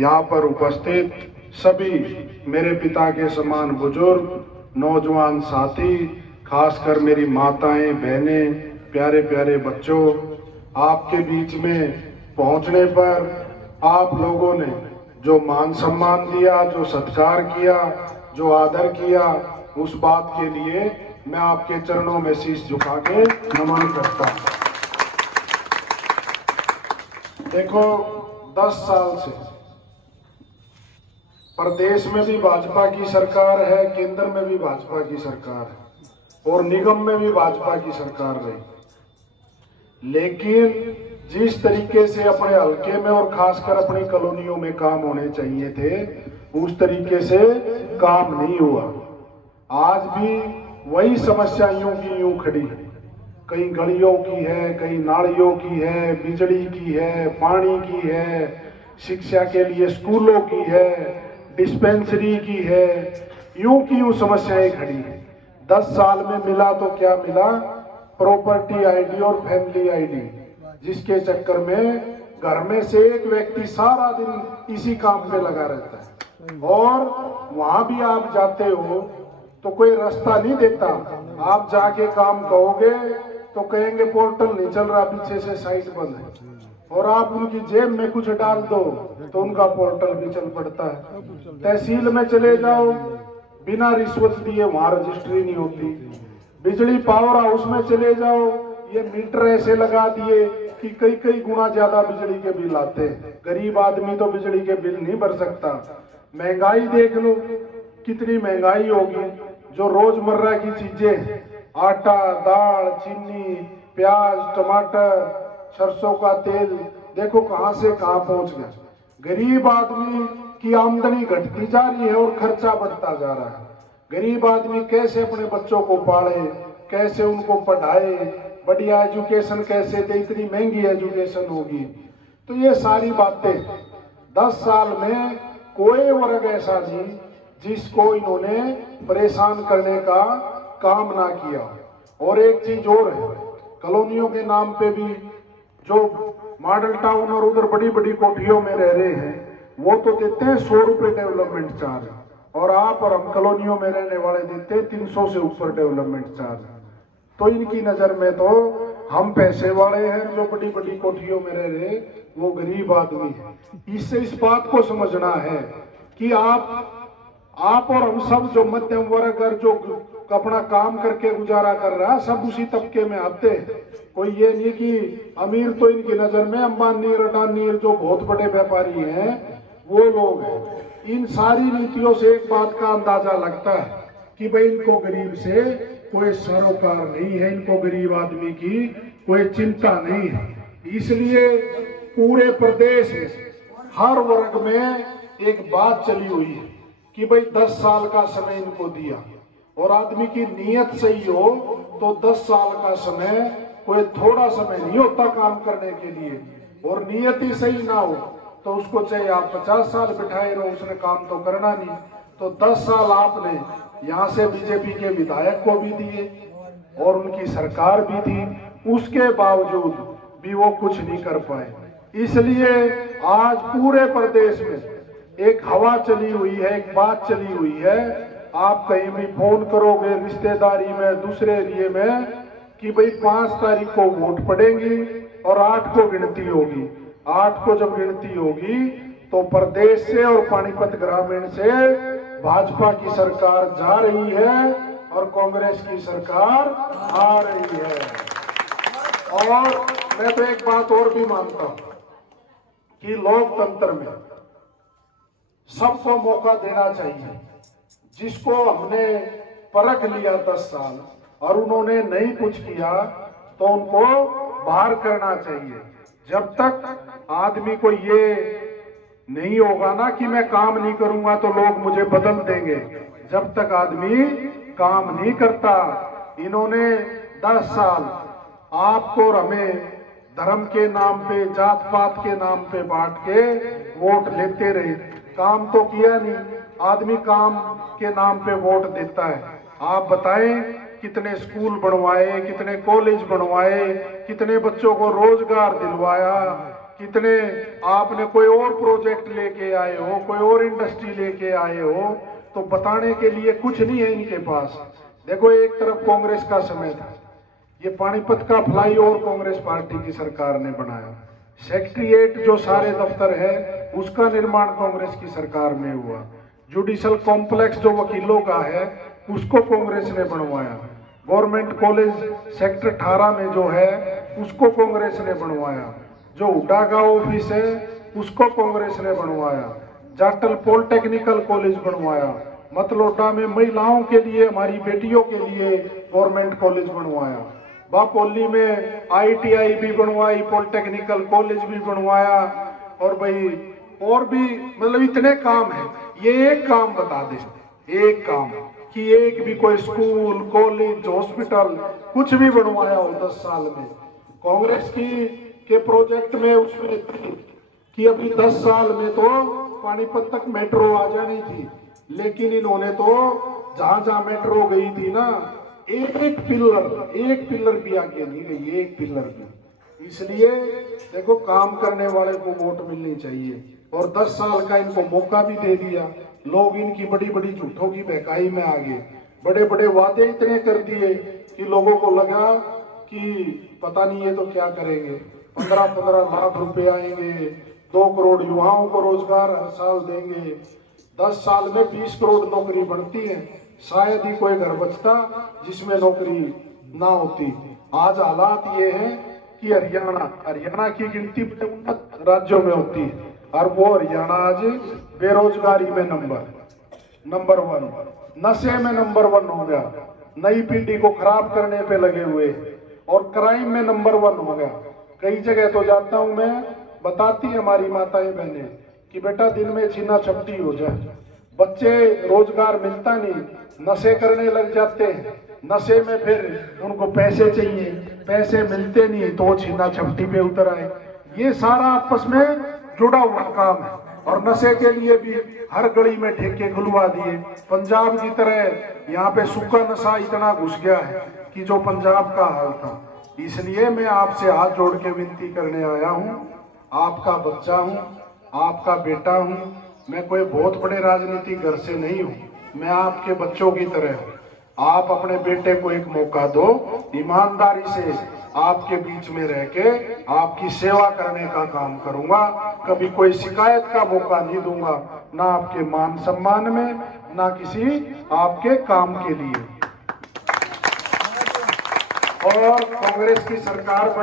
यहाँ पर उपस्थित सभी मेरे पिता के समान बुजुर्ग, नौजवान साथी, खासकर मेरी माताएं, बहनें, प्यारे प्यारे बच्चों, आपके बीच में पहुंचने पर आप लोगों ने जो मान सम्मान दिया, जो सत्कार किया, जो आदर किया, उस बात के लिए मैं आपके चरणों में शीश झुका के नमन करता हूं। देखो, 10 साल से प्रदेश में भी भाजपा की सरकार है, केंद्र में भी भाजपा की सरकार है और निगम में भी भाजपा की सरकार रही, लेकिन जिस तरीके से अपने हल्के में और खासकर अपनी कॉलोनियों में काम होने चाहिए थे, उस तरीके से काम नहीं हुआ। आज भी वही समस्या यूं की यूं खड़ी है। कई गलियों की है, कई नालियों की है, बिजली की है, पानी की है, शिक्षा के लिए स्कूलों की है, डिस्पेंसरी की है, यूं की यूं समस्याएं खड़ी है। 10 साल में मिला तो क्या मिला? प्रॉपर्टी आईडी और फैमिली आईडी, जिसके चक्कर में घर में से एक व्यक्ति सारा दिन इसी काम में लगा रहता है और वहां भी आप जाते हो तो कोई रास्ता नहीं देता। आप जाके काम कहोगे तो कहेंगे पोर्टल नहीं चल रहा, पीछे से साइट बंद है, और आप उनकी जेब में कुछ डाल दो तो उनका पोर्टल भी चल पड़ता है। तहसील में चले जाओ, बिना रिश्वत दिए वहां रजिस्ट्री नहीं होती। बिजली पावर हाउस में चले जाओ, ये मीटर ऐसे लगा दिए कि कई कई गुना ज्यादा बिजली के बिल आते हैं। गरीब आदमी तो बिजली के बिल नहीं भर सकता। महंगाई देख लो, कितनी महंगाई होगी। जो रोजमर्रा की चीजें, आटा, दाल, चीनी, प्याज, टमाटर, सरसों का तेल, देखो कहां से कहां पहुंच गया। गरीब आदमी की आमदनी घटती जा रही है और खर्चा बढ़ता जा रहा है। गरीब आदमी कैसे अपने बच्चों को पाले, कैसे उनको पढ़ाए, बढ़िया एजुकेशन कैसे दे, इतनी महंगी एजुकेशन होगी। तो ये सारी बातें 10 साल में कोई वर्ग ऐसा नहीं जिसको इन्होंने परेशान करने का काम ना किया। और एक चीज और है, कॉलोनियों के नाम पे भी जो मॉडल टाउन और उधर बड़ी बड़ी कोठियों में रह रहे हैं, वो तो देते हैं 100 रुपए डेवलपमेंट चार्ज, और आप और हम कॉलोनियों में रहने वाले देते हैं 300 से ऊपर डेवलपमेंट चार्ज। तो इनकी नजर में तो हम पैसे वाले हैं, जो बड़ी बड़ी कोठियों में रह रहे वो गरीब आदमी है। इससे इस बात को समझना है कि आप और हम सब जो मध्यम वर्ग और जो अपना काम करके गुजारा कर रहा है, सब उसी तबके में आते हैं। कोई ये नहीं कि अमीर तो इनकी नजर में अंबानी और अडानी जो बहुत बड़े व्यापारी हैं वो लोग हैं। इन सारी नीतियों से एक बात का अंदाजा लगता है कि भाई इनको गरीब से कोई सरोकार नहीं है, इनको गरीब आदमी की कोई चिंता नहीं है। इसलिए पूरे प्रदेश में हर वर्ग में एक बात चली हुई है कि भाई 10 साल का समय इनको दिया, और आदमी की नीयत सही हो तो 10 साल का समय कोई थोड़ा समय नहीं होता काम करने के लिए। और नीयत ही सही ना हो तो उसको चाहे आप 50 साल बिठाए रहो, उसने काम तो करना नहीं। तो 10 साल आपने यहाँ से बीजेपी के विधायक को भी दिए और उनकी सरकार भी थी, उसके बावजूद भी वो कुछ नहीं कर पाए। इसलिए आज पूरे प्रदेश में एक हवा चली हुई है, एक बात चली हुई है। आप कहीं भी फोन करोगे रिश्तेदारी में, दूसरे एरिए में, कि भाई 5 तारीख को वोट पड़ेंगी और 8 को गिनती होगी। 8 को जब गिनती होगी तो प्रदेश से और पानीपत ग्रामीण से भाजपा की सरकार जा रही है और कांग्रेस की सरकार आ रही है। और मैं तो एक बात और भी मानता हूं कि लोकतंत्र में सबको मौका देना चाहिए। जिसको हमने परख लिया 10 साल और उन्होंने नहीं कुछ किया तो उनको बाहर करना चाहिए। जब तक आदमी को ये नहीं होगा ना कि मैं काम नहीं करूंगा तो लोग मुझे बदल देंगे, जब तक आदमी काम नहीं करता। इन्होंने 10 साल आपको और हमें धर्म के नाम पे, जात पात के नाम पे बांट के वोट लेते रहे, काम तो किया नहीं। आदमी काम के नाम पे वोट देता है। आप बताएं कितने स्कूल बनवाए, कितने कॉलेज बनवाए, कितने बच्चों को रोजगार दिलवाया, कितने आपने कोई और प्रोजेक्ट लेके आए हो, कोई और इंडस्ट्री लेके आए हो, तो बताने के लिए कुछ नहीं है इनके पास। देखो, एक तरफ कांग्रेस का समय था, ये पानीपत का फ्लाईओवर कांग्रेस पार्टी की सरकार ने बनाया। सेक्रेटेरिएट जो सारे दफ्तर है उसका निर्माण कांग्रेस की सरकार में हुआ। जुडिशल कॉम्प्लेक्स जो वकीलों का है उसको कांग्रेस ने बनवाया। गवर्नमेंट कॉलेज सेक्टर 18 में जो है उसको कांग्रेस ने बनवाया। जो हुड्डा का ऑफिस है उसको कांग्रेस ने बनवाया। जाटल पॉलिटेक्निकल कॉलेज बनवाया। मतलोटा में महिलाओं के लिए, हमारी बेटियों के लिए गवर्नमेंट कॉलेज बनवाया। बापोली में ITI भी बनवाई, पॉलिटेक्निकल कॉलेज भी बनवाया। और भाई और भी, मतलब इतने काम है। ये एक काम बता दे, एक काम कि एक भी कोई स्कूल, कॉलेज, हॉस्पिटल कुछ भी बनवाया हो 10 साल में। कांग्रेस की के प्रोजेक्ट में उसमें थी कि अभी 10 साल में तो पानीपत तक मेट्रो आ जानी थी, लेकिन इन्होंने तो जहां जहां मेट्रो गई थी ना, एक पिलर भी आगे नहीं गई, एक पिलर भी। इसलिए देखो, काम करने वाले को वोट मिलनी चाहिए। और 10 साल का इनको मौका भी दे दिया। लोग इनकी बड़ी बड़ी झूठों की बहकाई में आ गए। बड़े बड़े वादे इतने कर दिए कि लोगों को लगा कि पता नहीं ये तो क्या करेंगे। 15-15 लाख रुपए आएंगे, 2 करोड़ युवाओं को रोजगार हर साल देंगे। 10 साल में 20 करोड़ नौकरी बढ़ती है। शायद ही कोई घर बचता जिसमें नौकरी ना होती। आज हालात ये है कि हरियाणा की गिनती बड़े उन्नत राज्यों में होती है, और वो हरियाणा आज बेरोजगारी में नंबर 1, नशे में नंबर 1 हो गया, नई पीढ़ी को खराब करने पे लगे हुए, और क्राइम में नंबर 1 हो गया। कई जगह तो जाता हूं मैं, बताती हमारी माताएं बहनें कि बेटा दिन में छीना झपटी हो जाए। बच्चे रोजगार मिलता नहीं, नशे करने लग जाते हैं। नशे में फिर उनको पैसे चाहिए, पैसे मिलते नहीं तो छीना झपटी पे उतर आए। ये सारा आपस में जुड़ा हुआ काम है। और नशे के लिए भी हर गली में ठेके खुलवा दिए। पंजाब की तरह यहाँ पे सूखा नशा इतना घुस गया है कि जो पंजाब का हाल था। इसलिए मैं आपसे हाथ जोड़ के विनती करने आया हूँ। आपका बच्चा हूँ, आपका बेटा हूँ। मैं कोई बहुत बड़े राजनीतिक घर से नहीं हूँ, मैं आपके बच्चों की तरह हूँ। आप अपने बेटे को एक मौका दो, ईमानदारी से आपके बीच में रह के आपकी सेवा करने का काम करूंगा। कभी कोई शिकायत का मौका नहीं दूंगा, ना आपके मान सम्मान में, ना किसी आपके काम के लिए। और कांग्रेस की सरकार